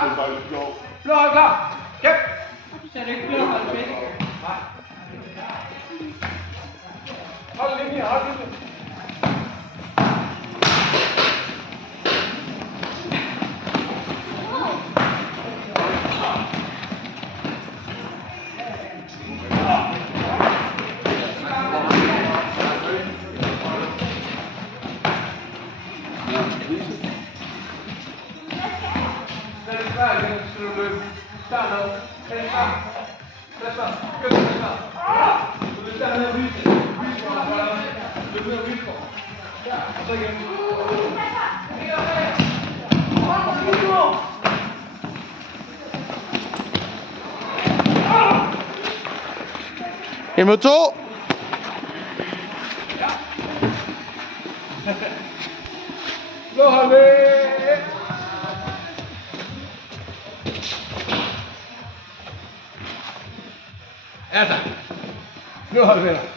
klar. Blå hold klar. Kæft. Så er det ikke blå hold væk. Hold linje, hold linje. Ställ klar, igen, så du løber. Start ned. Ställ klar. Plads dig. Gør det, plads dig. Så du stand ned og vise. Vise for dig. Løb ned og vise for. Ja, og så igen. Imod 2. Blå hold væk. Ja, tak. Blå hold væk.